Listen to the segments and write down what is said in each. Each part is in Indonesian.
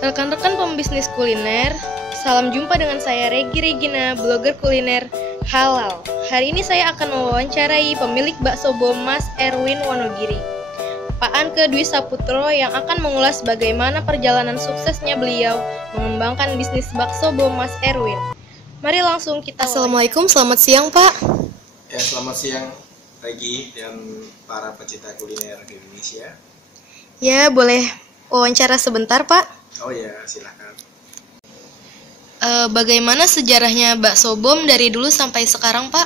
Rekan-rekan pembisnis kuliner, salam jumpa dengan saya Regi Regina, blogger kuliner halal. Hari ini saya akan mewawancarai pemilik bakso bom Mas Erwin Wonogiri, Pak Anke Dwi Saputro, yang akan mengulas bagaimana perjalanan suksesnya beliau mengembangkan bisnis bakso bom Mas Erwin. Mari langsung kita Assalamualaikum, selamat siang Pak. Ya, selamat siang Regi dan para pecinta kuliner di Indonesia. Ya, boleh wawancara sebentar Pak? Oh ya, silakan. Bagaimana sejarahnya bakso bom dari dulu sampai sekarang Pak?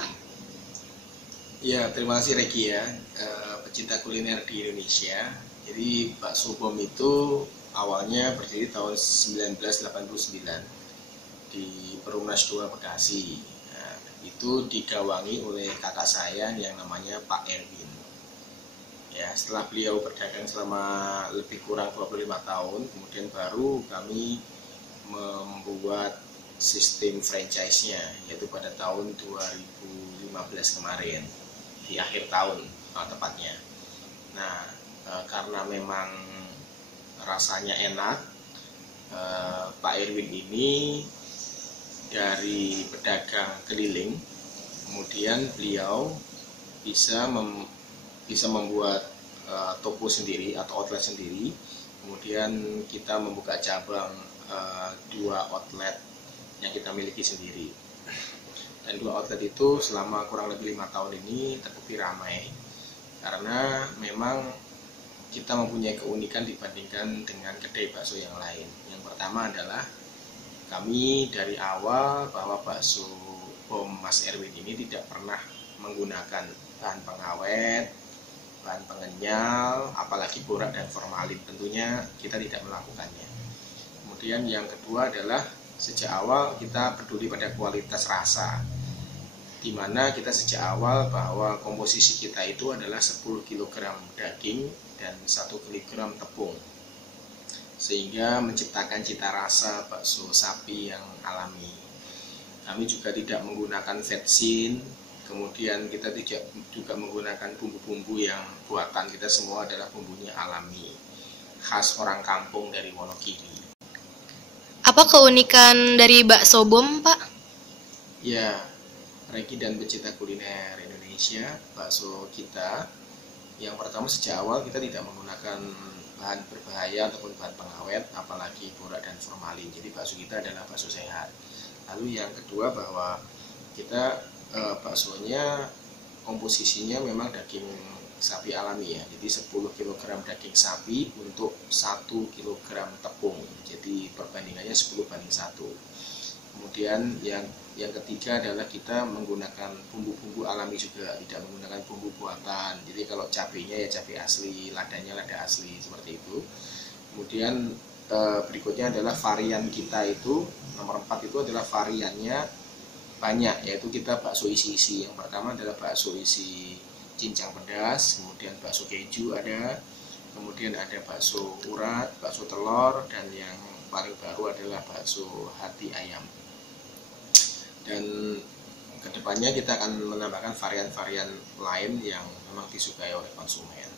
Ya, terima kasih Regi ya, pecinta kuliner di Indonesia. Jadi bakso bom itu awalnya berdiri tahun 1989 di Perumnas 2 Bekasi. Nah, itu digawangi oleh kakak saya yang namanya Pak Erwin. Ya, setelah beliau berdagang selama lebih kurang 25 tahun, kemudian baru kami membuat sistem franchise-nya, yaitu pada tahun 2015 kemarin, di akhir tahun tepatnya. Nah, karena memang rasanya enak, Pak Erwin ini dari pedagang keliling, kemudian beliau bisa membuat toko sendiri atau outlet sendiri. Kemudian kita membuka cabang 2 outlet yang kita miliki sendiri. Dan 2 outlet itu selama kurang lebih 5 tahun ini terbukti ramai karena memang kita mempunyai keunikan dibandingkan dengan kedai bakso yang lain. Yang pertama adalah kami dari awal bahwa bakso bom Mas Erwin ini tidak pernah menggunakan bahan pengawet, bahan pengenyal, apalagi borak dan formalin. Tentunya kita tidak melakukannya. Kemudian yang kedua adalah sejak awal kita peduli pada kualitas rasa, di mana kita sejak awal bahwa komposisi kita itu adalah 10 kg daging dan 1 kg tepung, sehingga menciptakan cita rasa bakso sapi yang alami. Kami juga tidak menggunakan vetsin. Kemudian kita tidak juga menggunakan bumbu-bumbu yang buatan kita, semua adalah bumbunya alami, khas orang kampung dari Wonogiri. Apa keunikan dari bakso bom, Pak? Ya, Regi dan pecinta kuliner Indonesia, bakso kita yang pertama sejak awal kita tidak menggunakan bahan berbahaya ataupun bahan pengawet, apalagi borak dan formalin. Jadi bakso kita adalah bakso sehat. Lalu yang kedua bahwa kita baksonya komposisinya memang daging sapi alami ya, jadi 10 kg daging sapi untuk 1 kg tepung, jadi perbandingannya 10:1. Kemudian yang ketiga adalah kita menggunakan bumbu-bumbu alami juga, tidak menggunakan bumbu buatan. Jadi kalau cabenya ya cabai asli, ladanya lada asli, seperti itu. Kemudian berikutnya adalah varian kita itu, nomor 4 itu adalah variannya banyak, yaitu kita bakso isi-isi. Yang pertama adalah bakso isi cincang pedas, kemudian bakso keju ada, kemudian ada bakso urat, bakso telur, dan yang paling baru adalah bakso hati ayam. Dan kedepannya kita akan menambahkan varian-varian lain yang memang disukai oleh konsumen.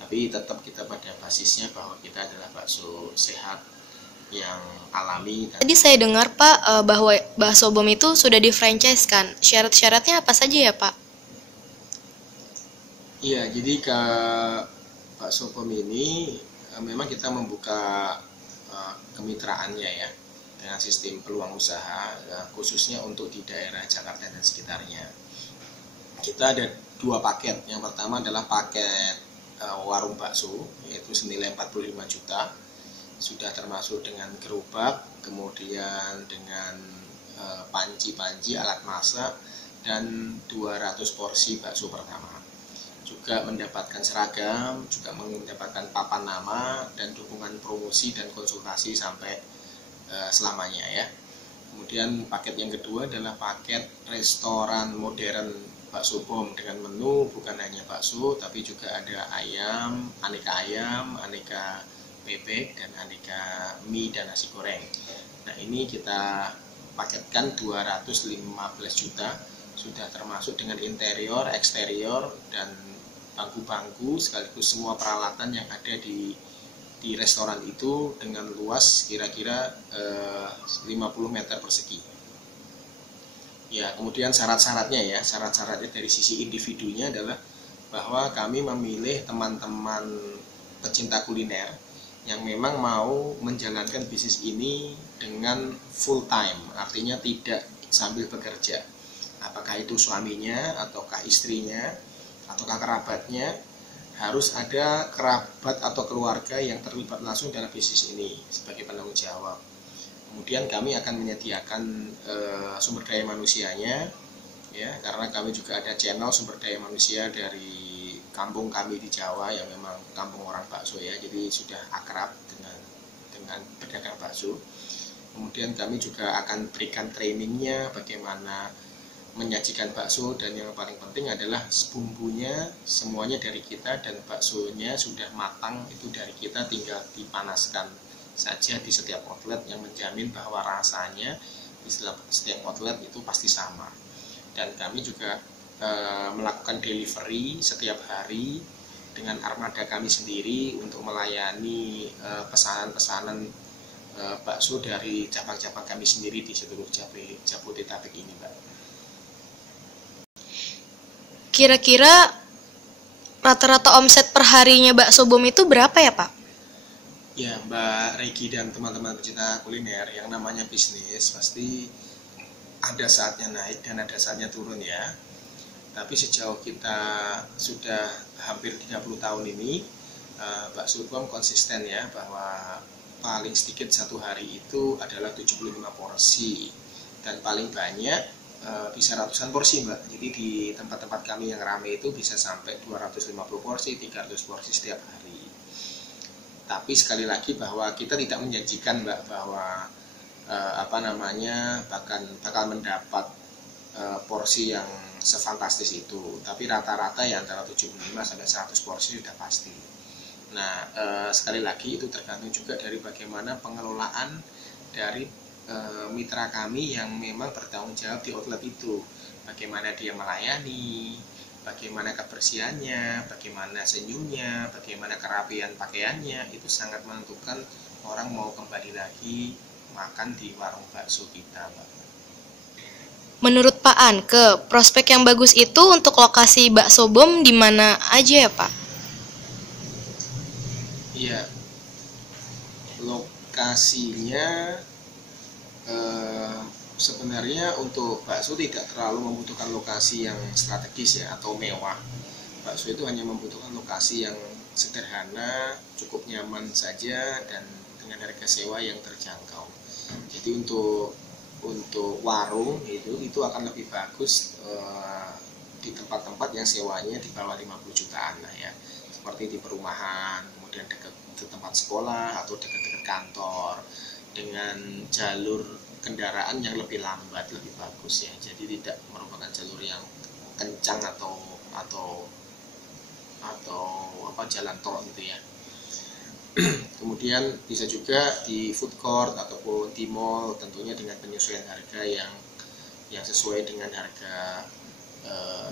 Tapi tetap kita pada basisnya bahwa kita adalah bakso sehat yang alami. Tadi saya dengar Pak bahwa bakso bom itu sudah di-franchise-kan. Syarat-syaratnya apa saja ya Pak? Iya, jadi ke bakso bom ini memang kita membuka kemitraannya ya dengan sistem peluang usaha, khususnya untuk di daerah Jakarta dan sekitarnya. Kita ada 2 paket. Yang pertama adalah paket warung bakso, yaitu senilai 45 juta. Sudah termasuk dengan gerobak, kemudian dengan panci-panci, alat masak, dan 200 porsi bakso pertama. Juga mendapatkan seragam, juga mendapatkan papan nama, dan dukungan promosi dan konsultasi sampai selamanya ya. Kemudian paket yang kedua adalah paket restoran modern bakso bom dengan menu bukan hanya bakso, tapi juga ada ayam, aneka bebek, dan aneka mie dan nasi goreng. Nah, ini kita paketkan 215 juta, sudah termasuk dengan interior, eksterior, dan bangku-bangku sekaligus semua peralatan yang ada di di restoran itu dengan luas kira-kira 50 meter persegi. Ya, kemudian syarat-syaratnya dari sisi individunya adalah bahwa kami memilih teman-teman pecinta kuliner yang memang mau menjalankan bisnis ini dengan full time, artinya tidak sambil bekerja. Apakah itu suaminya, ataukah istrinya, ataukah kerabatnya, harus ada kerabat atau keluarga yang terlibat langsung dalam bisnis ini sebagai penanggung jawab. Kemudian kami akan menyediakan sumber daya manusianya, ya, karena kami juga ada channel sumber daya manusia dari kampung kami di Jawa yang memang kampung orang bakso ya, jadi sudah akrab dengan pedagang bakso. Kemudian kami juga akan berikan trainingnya bagaimana menyajikan bakso, dan yang paling penting adalah bumbunya semuanya dari kita, dan baksonya sudah matang itu dari kita, tinggal dipanaskan saja di setiap outlet yang menjamin bahwa rasanya di setiap outlet itu pasti sama. Dan kami juga melakukan delivery setiap hari dengan armada kami sendiri untuk melayani pesanan-pesanan bakso dari cabang-cabang kami sendiri di seluruh Jabodetabek ini, Mbak. Kira-kira rata-rata omset per harinya bakso bom itu berapa ya, Pak? Ya, Mbak Regi dan teman-teman pecinta kuliner, yang namanya bisnis pasti ada saatnya naik dan ada saatnya turun ya. Tapi sejauh kita sudah hampir 30 tahun ini, bakso bom konsisten ya, bahwa paling sedikit satu hari itu adalah 75 porsi, dan paling banyak bisa ratusan porsi, Mbak. Jadi di tempat-tempat kami yang ramai itu bisa sampai 250 porsi, 300 porsi setiap hari. Tapi sekali lagi bahwa kita tidak menjanjikan, Mbak, bahwa bakal mendapat porsi yang sefantastis itu. Tapi rata-rata ya antara 75 sampai 100 porsi sudah pasti. Nah, sekali lagi itu tergantung juga dari bagaimana pengelolaan dari mitra kami yang memang bertanggung jawab di outlet itu. Bagaimana dia melayani, bagaimana kebersihannya, bagaimana senyumnya, bagaimana kerapian pakaiannya, itu sangat menentukan orang mau kembali lagi makan di warung bakso kita, Pak. Menurut Pak Anke, prospek yang bagus itu untuk lokasi bakso bom di mana aja ya, Pak? Iya, lokasinya sebenarnya untuk bakso tidak terlalu membutuhkan lokasi yang strategis ya atau mewah. Bakso itu hanya membutuhkan lokasi yang sederhana, cukup nyaman saja, dan dengan harga sewa yang terjangkau. Jadi untuk warung itu akan lebih bagus di tempat-tempat yang sewanya di bawah 50 jutaan lah ya, seperti di perumahan, kemudian dekat tempat sekolah atau dekat-dekat kantor, dengan jalur kendaraan yang lebih lambat, lebih bagus ya. Jadi tidak merupakan jalur yang kencang atau jalan tol gitu ya. Kemudian bisa juga di food court ataupun di mall, tentunya dengan penyesuaian harga yang sesuai dengan harga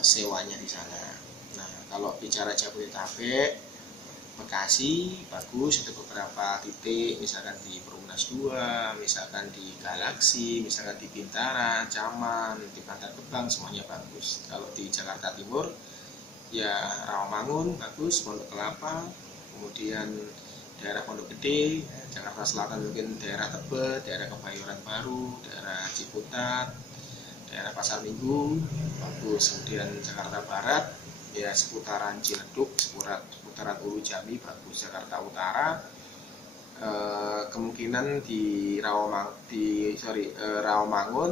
sewanya di sana. Nah, kalau bicara Jabodetabek, Bekasi bagus, ada beberapa titik, misalkan di Perumnas 2, misalkan di Galaksi, misalkan di Bintara, Caman, di Bantar Gebang, semuanya bagus. Kalau di Jakarta Timur ya Rawamangun bagus, Pondok Kelapa, kemudian daerah Pondok Gede, Jakarta Selatan mungkin daerah Tebet, daerah Kebayoran Baru, daerah Ciputat, daerah Pasar Minggu bagus. Kemudian Jakarta Barat ya seputaran Ciledug, seputaran Ulu Jami bagus. Jakarta Utara kemungkinan di Rawamangun,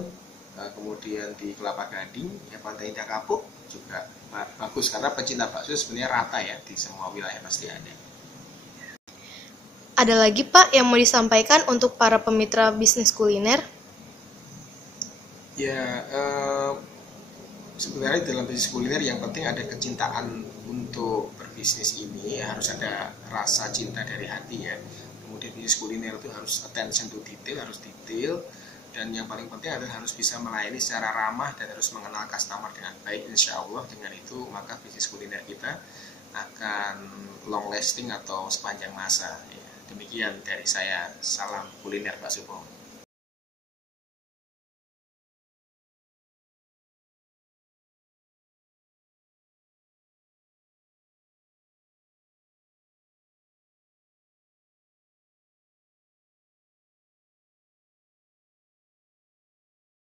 kemudian di Kelapa Gading ya, Pantai Indah Kapuk juga bagus, karena pecinta bakso sebenarnya rata ya, di semua wilayah pasti ada. Ada lagi Pak yang mau disampaikan untuk para pemitra bisnis kuliner? Ya, sebenarnya dalam bisnis kuliner yang penting ada kecintaan untuk berbisnis ini, harus ada rasa cinta dari hati ya. Kemudian bisnis kuliner itu harus attention to detail, harus detail, dan yang paling penting adalah harus bisa melayani secara ramah dan harus mengenal customer dengan baik. Insya Allah dengan itu maka bisnis kuliner kita akan long lasting atau sepanjang masa ya. Demikian dari saya, salam kuliner bakso bom.